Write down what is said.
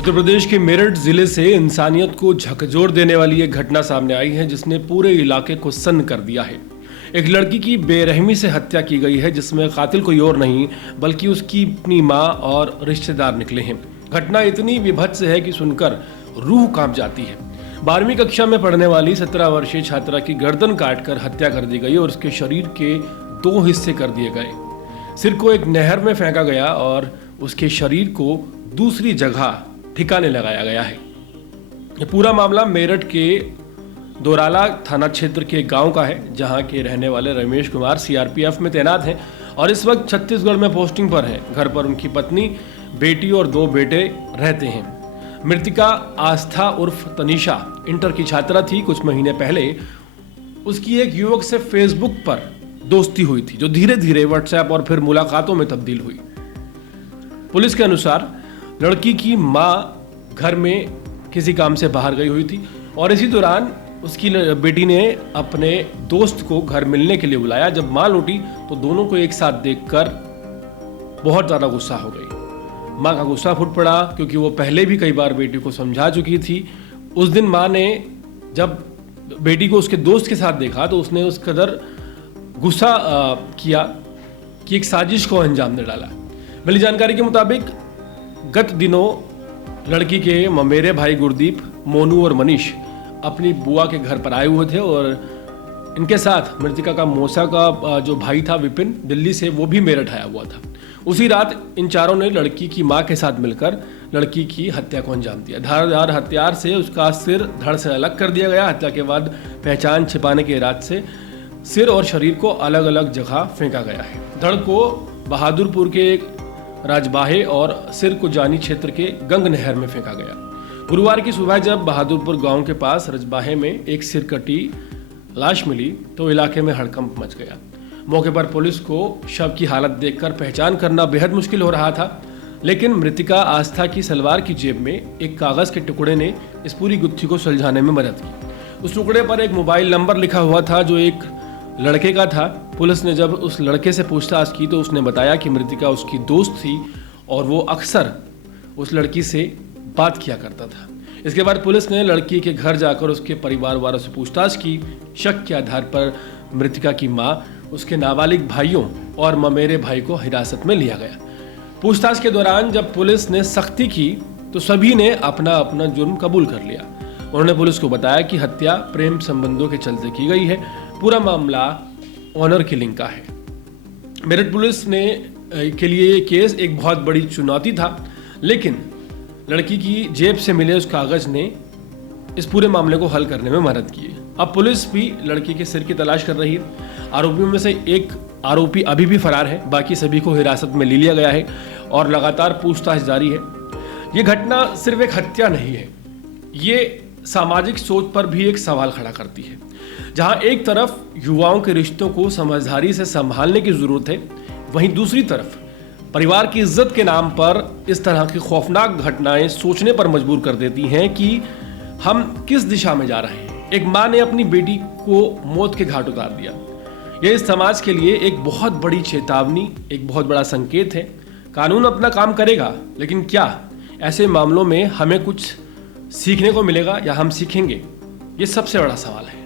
उत्तर प्रदेश के मेरठ जिले से इंसानियत को झकझोर देने वाली एक घटना सामने आई है जिसने पूरे इलाके को सन्न कर दिया है। एक लड़की की बेरहमी से हत्या की गई है जिसमें कातिल कोई और नहीं बल्कि उसकी अपनी मां और रिश्तेदार निकले हैं। घटना इतनी विभत्स है कि सुनकर रूह कांप जाती है। 12वीं कक्षा में पढ़ने वाली 17 वर्षीय छात्रा की गर्दन काटकर हत्या कर दी गई और उसके शरीर के 2 हिस्से कर दिए गए। सिर को एक नहर में फेंका गया और उसके शरीर को दूसरी जगह ठिकाने लगाया गया है। ये पूरा मामला मेरठ के दोराला थाना क्षेत्र के गांव का है, जहां के रहने वाले रमेश कुमार सीआरपीएफ में तैनात हैं और इस वक्त छत्तीसगढ़ में पोस्टिंग पर हैं। घर पर उनकी पत्नी, बेटी और 2 बेटे रहते हैं। मृतिका आस्था उर्फ तनीषा इंटर की छात्रा थी। कुछ महीने पहले उसकी एक युवक से फेसबुक पर दोस्ती हुई थी, जो धीरे धीरे व्हाट्सएप और फिर मुलाकातों में तब्दील हुई। पुलिस के अनुसार लड़की की मां घर में किसी काम से बाहर गई हुई थी और इसी दौरान उसकी बेटी ने अपने दोस्त को घर मिलने के लिए बुलाया। जब मां लौटी तो दोनों को एक साथ देखकर बहुत ज़्यादा गुस्सा हो गई। मां का गुस्सा फूट पड़ा क्योंकि वो पहले भी कई बार बेटी को समझा चुकी थी। उस दिन मां ने जब बेटी को उसके दोस्त के साथ देखा तो उसने उस कदर गुस्सा किया कि एक साजिश को अंजाम दे डाला। मिली जानकारी के मुताबिक गत दिनों लड़की के ममेरे भाई गुरदीप, मोनू और मनीष अपनी बुआ के घर पर आए हुए थे और इनके साथ मृतिका का मौसा का जो भाई था विपिन, दिल्ली से, वो भी मेरठ आया हुआ था। उसी रात इन चारों ने लड़की की मां के साथ मिलकर लड़की की हत्या को अंजाम दिया। धारदार हथियार से उसका सिर धड़ से अलग कर दिया गया। हत्या के बाद पहचान छिपाने के इरादे से सिर और शरीर को अलग अलग जगह फेंका गया है। धड़ को बहादुरपुर के राजबाहे और सिर को जानी क्षेत्र के गंग नहर में फेंका गया। गुरुवार की सुबह जब बहादुरपुर गांव के पास रजबाहे में एक सिरकटी लाश मिली तो इलाके में हड़कंप मच गया। मौके पर पुलिस को शव की हालत देखकर पहचान करना बेहद मुश्किल हो रहा था, लेकिन मृतिका आस्था की सलवार की जेब में एक कागज के टुकड़े ने इस पूरी गुत्थी को सुलझाने में मदद की। उस टुकड़े पर एक मोबाइल नंबर लिखा हुआ था जो एक लड़के का था। पुलिस ने जब उस लड़के से पूछताछ की तो उसने बताया कि मृतिका उसकी दोस्त थी और वो अक्सर उस लड़की से बात किया करता था। इसके बाद पुलिस ने लड़की के घर जाकर उसके परिवार वालों से पूछताछ की। शक के आधार पर मृतिका की मां, उसके नाबालिग भाइयों और ममेरे भाई को हिरासत में लिया गया। पूछताछ के दौरान जब पुलिस ने सख्ती की तो सभी ने अपना अपना जुर्म कबूल कर लिया। उन्होंने पुलिस को बताया कि हत्या प्रेम संबंधों के चलते की गई है। पूरा मामला ऑनर किलिंग का है। मेरठ पुलिस ने के लिए ये केस एक बहुत बड़ी चुनौती था, लेकिन लड़की की जेब से मिले उस कागज ने इस पूरे मामले को हल करने में मदद की है। अब पुलिस भी लड़की के सिर की तलाश कर रही है। आरोपियों में से एक आरोपी अभी भी फरार है। बाकी सभी को हिरासत में ले लिया गया है और लगातार पूछताछ जारी है। ये घटना सिर्फ एक हत्या नहीं है, ये सामाजिक सोच पर भी एक सवाल खड़ा करती है। जहां एक तरफ युवाओं के रिश्तों को समझदारी से संभालने की जरूरत है, वहीं दूसरी तरफ परिवार की इज्जत के नाम पर इस तरह की खौफनाक घटनाएं सोचने पर मजबूर कर देती हैं कि हम किस दिशा में जा रहे हैं। एक मां ने अपनी बेटी को मौत के घाट उतार दिया। यह इस समाज के लिए एक बहुत बड़ी चेतावनी, एक बहुत बड़ा संकेत है। कानून अपना काम करेगा, लेकिन क्या ऐसे मामलों में हमें कुछ सीखने को मिलेगा या हम सीखेंगे? ये सबसे बड़ा सवाल है।